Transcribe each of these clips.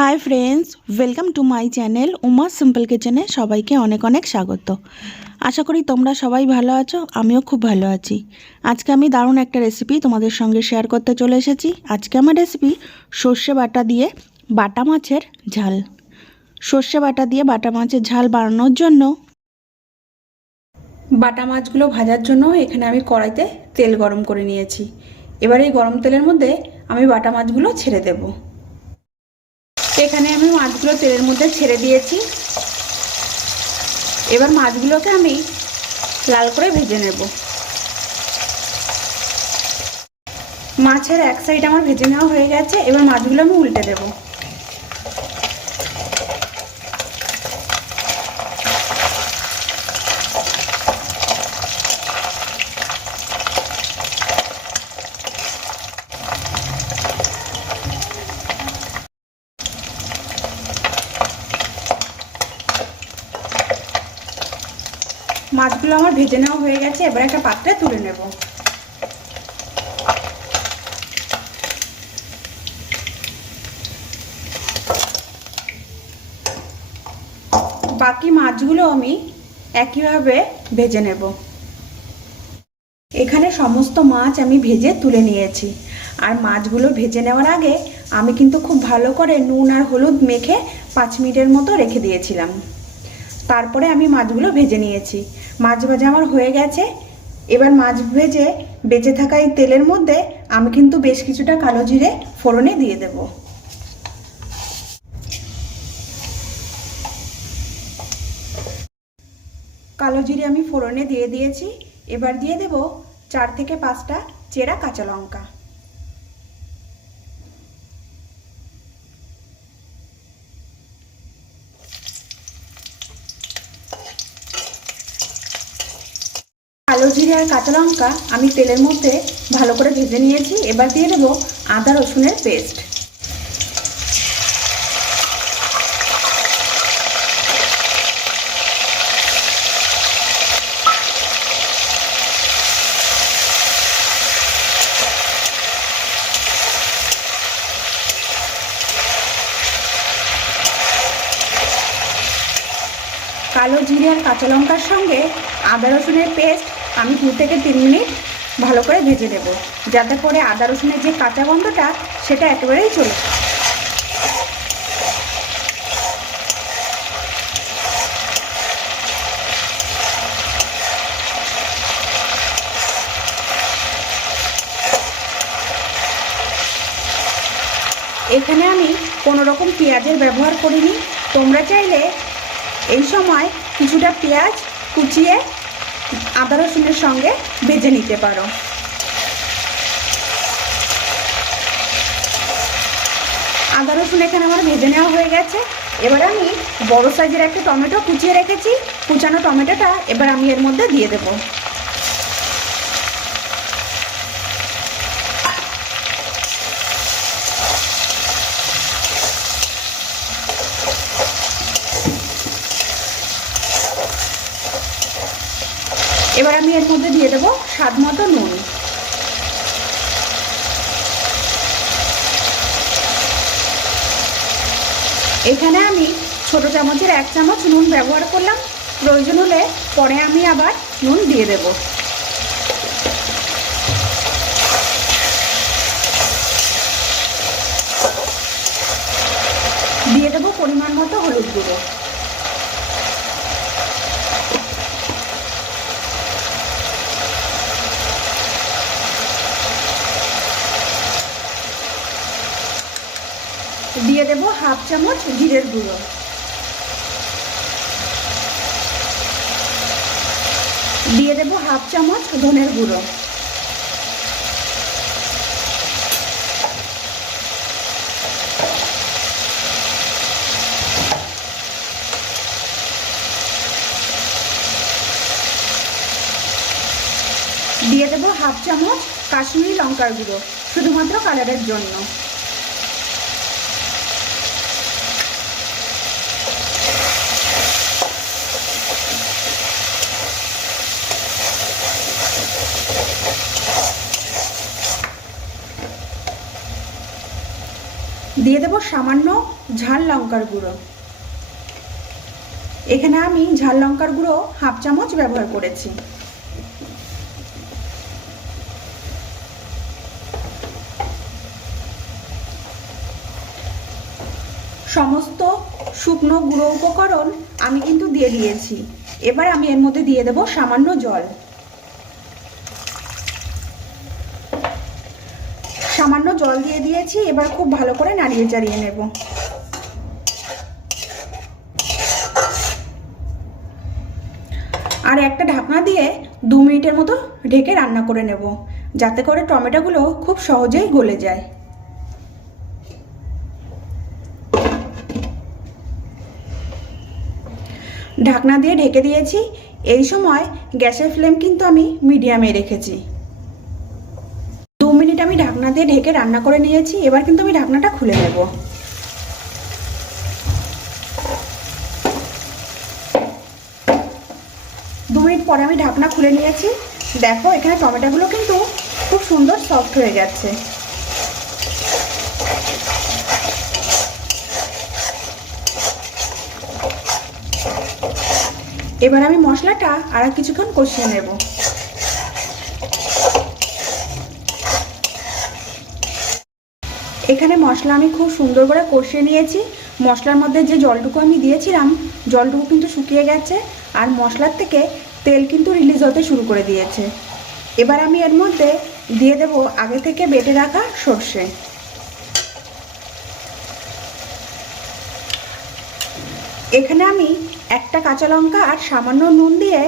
Hi friends, welcome to my channel Uma simple কিচেনে সবাইকে অনেক অনেক স্বাগত। আশা করি তোমরা সবাই ভালো আছো, আমিও খুব ভালো আছি। আজকে আমি দারুণ একটা রেসিপি তোমাদের সঙ্গে শেয়ার করতে চলে এসেছি। আজকে আমার রেসিপি সর্ষে বাটা দিয়ে বাটা মাছের ঝাল। সর্ষে বাটা দিয়ে বাটা মাছের ঝাল বানানোর জন্য বাটা মাছগুলো ভাজার জন্য এখানে আমি কড়াইতে তেল গরম করে নিয়েছি। এবার এই গরম তেলের মধ্যে আমি বাটা মাছগুলো ছেড়ে দেবো। এখানে আমি মাছগুলো তেলের মধ্যে ছেড়ে দিয়েছি। এবার মাছগুলোকে আমি লাল করে ভেজে নেব। মাছের এক সাইড আমার ভেজে নেওয়া হয়ে গেছে। এবার মাছগুলো আমি উল্টে দেব। মাছগুলো আমার ভেজে নেওয়া হয়ে গেছে। এবার একটা পাত্রে তুলে নেব। বাকি মাছগুলো আমি একইভাবে ভেজে নেব। এখানে সমস্ত মাছ আমি ভেজে তুলে নিয়েছি। আর মাছগুলো ভেজে নেওয়ার আগে আমি কিন্তু খুব ভালো করে নুন আর হলুদ মেখে 5 মিনিটের মতো রেখে দিয়েছিলাম। তারপরে আমি মাছগুলো ভেজে নিয়েছি। মাছ ভাজা আমার হয়ে গেছে। এবার মাছ ভেজে বেঁচে থাকা এই তেলের মধ্যে আমি কিন্তু বেশ কিছুটা কালো জিরে ফোড়নে দিয়ে দেব। কালো জিরে আমি ফোড়নে দিয়ে দিয়েছি। এবার দিয়ে দেব 4 থেকে 5টা চেরা কাঁচা লঙ্কা। কালো জিরে আর কাঁচা লঙ্কা আমি তেলের মধ্যে ভালো করে ভেজে নিয়েছি। এবার দিয়ে দেব আদা রসুনের পেস্ট। কালো জিরে আর কাঁচা লঙ্কার সঙ্গে আদা রসুনের পেস্ট আমি 2 থেকে 3 মিনিট ভালো করে ভেজে নেব, যাতে করে আদা রসুনের যে কাঁচা গন্ধটা সেটা একেবারেই চলে যায়। এখানে আমি কোনো রকম পেঁয়াজের ব্যবহার করিনি। তোমরা চাইলে এই সময় কিছুটা পেঁয়াজ কুচিয়ে আদা রসুনের সঙ্গে ভেজে নিতে পারো। আদা রসুন এখানে আমার ভেজে নেওয়া হয়ে গেছে। এবার আমি বড় সাইজের একটা টমেটো কুচিয়ে রেখেছি। কুচানো টমেটোটা এবার আমি এর মধ্যে দিয়ে দেব। এবার আমি এর মধ্যে দিয়ে দেব স্বাদ মতো নুন। এখানে আমি ছোট চামচের 1 চামচ নুন ব্যবহার করলাম। প্রয়োজন হলে পরে আমি আবার নুন দিয়ে দেব। দিয়ে দেব পরিমাণ মতো হলুদ গুঁড়ো। দিয়ে দেব হাফ চামচ জিরের গুঁড়ো। দিয়ে দেব হাফ চামচ ধনের গুঁড়ো। দিয়ে দেব হাফ চামচ কাশ্মীরি লঙ্কার গুঁড়ো, শুধুমাত্র কালারের জন্য। দিয়ে দেব সামান্য ঝাল লঙ্কার গুঁড়ো। এখানে আমি ঝাল লঙ্কার গুঁড়ো 1/2 চামচ ব্যবহার করেছি। সমস্ত শুকনো গুঁড়ো উপকরণ আমি কিন্তু দিয়ে দিয়েছি। এবার আমি এর মধ্যে দিয়ে দেব সামান্য জল। সামান্য জল দিয়ে দিয়েছি। এবার খুব ভালো করে নাড়িয়ে চাড়িয়ে নেব। আর একটা ঢাকনা দিয়ে 2 মিনিটের মতো ঢেকে রান্না করে নেব, যাতে করে টমেটোগুলো খুব সহজেই গলে যায়। ঢাকনা দিয়ে ঢেকে দিয়েছি। এই সময় গ্যাসের ফ্লেম কিন্তু আমি মিডিয়ামে রেখেছি। 2 মিনিট আমি ঢাকনা দিয়ে ঢেকে রান্না করে নিয়েছি। এবার কিন্তু আমি ঢাকনাটা খুলে নেব। দু মিনিট পরে আমি ঢাকনা খুলে নিয়েছি। দেখো এখানে টমেটোগুলো কিন্তু খুব সুন্দর সফট হয়ে গেছে। এবার আমি মশলাটা আর কিছুক্ষণ কষিয়ে নেব। এখানে মশলা আমি খুব সুন্দর করে কষিয়ে নিয়েছি। মশলার মধ্যে যে জলটুকু আমি দিয়েছিলাম, জলটুকু কিন্তু শুকিয়ে গেছে আর মশলার থেকে তেল কিন্তু রিলিজ হতে শুরু করে দিয়েছে। এবার আমি এর মধ্যে দিয়ে দেব আগে থেকে বেটে রাখা সর্ষে। এখানে আমি একটা কাঁচা লঙ্কা আর সামান্য নুন দিয়ে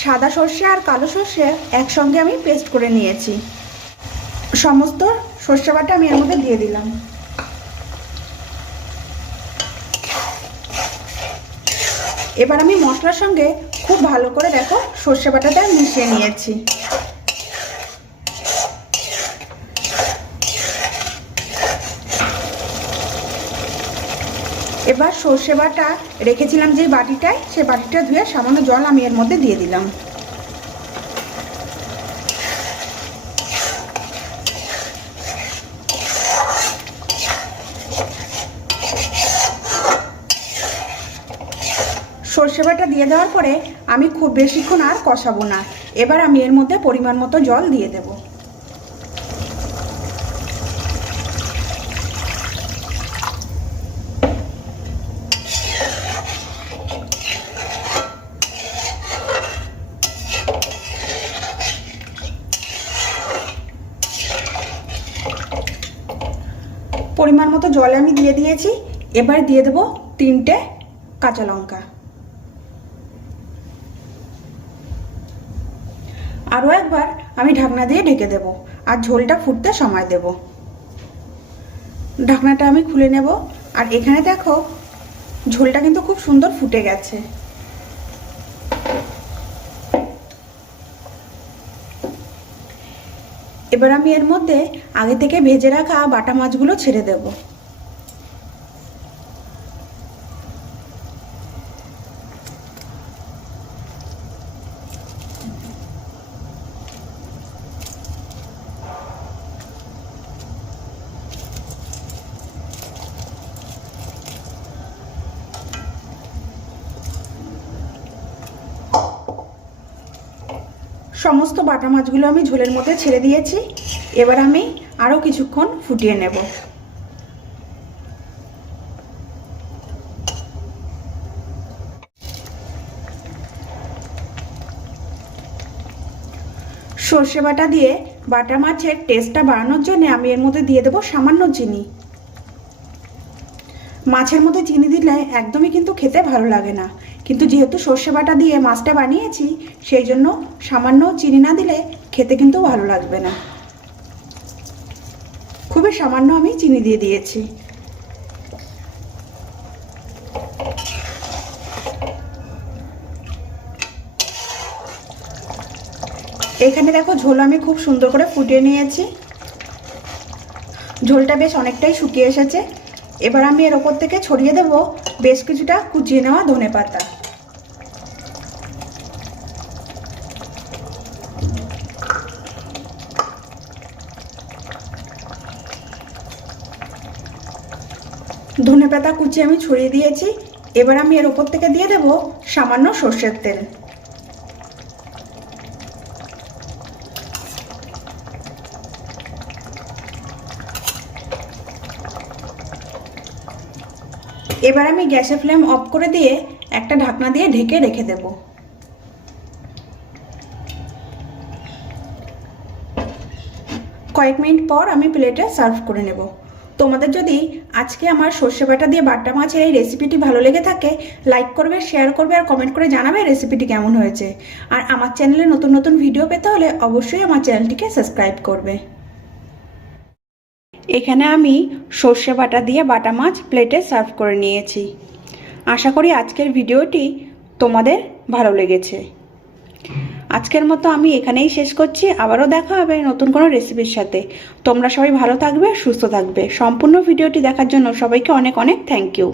সাদা সর্ষে আর কালো সর্ষে একসঙ্গে আমি পেস্ট করে নিয়েছি। সমস্ত সর্ষে বাটা আমি এর মধ্যে দিয়ে দিলাম। এবার আমি মশলার সঙ্গে খুব ভালো করে দেখো সর্ষে বাটাটা মিশিয়ে নিয়েছি। এবার সর্ষে বাটা রেখেছিলাম যে বাটিটায়, সে বাটিটা ধুয়ে সামান্য জল আমি এর মধ্যে দিয়ে দিলাম। সর্ষে বাটা দিয়ে দেওয়ার পরে আমি খুব বেশিক্ষণ আর কষাবো না। এবার আমি এর মধ্যে পরিমাণ মতো জল দিয়ে দেব। পরিমাণ মতো জল আমি দিয়ে দিয়েছি। এবার দিয়ে দেব 3টে কাঁচা লঙ্কা। আরও একবার আমি ঢাকনা দিয়ে ঢেকে দেব আর ঝোলটা ফুটতে সময় দেব। ঢাকনাটা আমি খুলে নেব। আর এখানে দেখো ঝোলটা কিন্তু খুব সুন্দর ফুটে গেছে। এবার আমি এর মধ্যে আগে থেকে ভেজে রাখা বাটা মাছগুলো ছেড়ে দেব। সমস্ত বাটা মাছগুলো আমি ঝোলের মধ্যে ছেড়ে দিয়েছি। এবার আমি আরও কিছুক্ষণ ফুটিয়ে নেব। সর্ষে বাটা দিয়ে বাটা মাছের টেস্টটা বাড়ানোর জন্য আমি এর মধ্যে দিয়ে দেব সামান্য চিনি। মাছের মধ্যে চিনি দিলে একদমই কিন্তু খেতে ভালো লাগে না, কিন্তু যেহেতু সর্ষে বাটা দিয়ে মাছটা বানিয়েছি সেই জন্য সামান্য চিনি না দিলে খেতে কিন্তু ভালো লাগবে না। খুবই সামান্য আমি চিনি দিয়ে দিয়েছি। এখানে দেখো ঝোল আমি খুব সুন্দর করে ফুটিয়ে নিয়েছি। ঝোলটা বেশ অনেকটাই শুকিয়ে এসেছে। এবার আমি এর ওপর থেকে ছড়িয়ে দেব বেশ কিছুটা কুচিয়ে নেওয়া ধনেপাতা। ধনেপাতা কুচি আমি ছড়িয়ে দিয়েছি। এবার আমি এর উপর থেকে দিয়ে দেব সামান্য সর্ষের তেল। এবার আমি গ্যাসের ফ্লেম অফ করে দিয়ে একটা ঢাকনা দিয়ে ঢেকে রেখে দেব। কয়েক মিনিট পর আমি প্লেটে সার্ভ করে নেব। তোমাদের যদি আজকে আমার সর্ষে বাটা দিয়ে বাটা মাছের এই রেসিপিটি ভালো লেগে থাকে, লাইক করবে, শেয়ার করবে আর কমেন্ট করে জানাবে রেসিপিটি কেমন হয়েছে। আর আমার চ্যানেলে নতুন নতুন ভিডিও পেতে হলে অবশ্যই আমার চ্যানেলটিকে সাবস্ক্রাইব করবে। এখানে আমি সর্ষে বাটা দিয়ে বাটা মাছ প্লেটে সার্ভ করে নিয়েছি। আশা করি আজকের ভিডিওটি তোমাদের ভালো লেগেছে। আজকের মতো আমি এখানেই শেষ করছি। আবারও দেখা হবে নতুন কোনো রেসিপির সাথে। তোমরা সবাই ভালো থাকবে, সুস্থ থাকবে। সম্পূর্ণ ভিডিওটি দেখার জন্য সবাইকে অনেক অনেক থ্যাংক ইউ।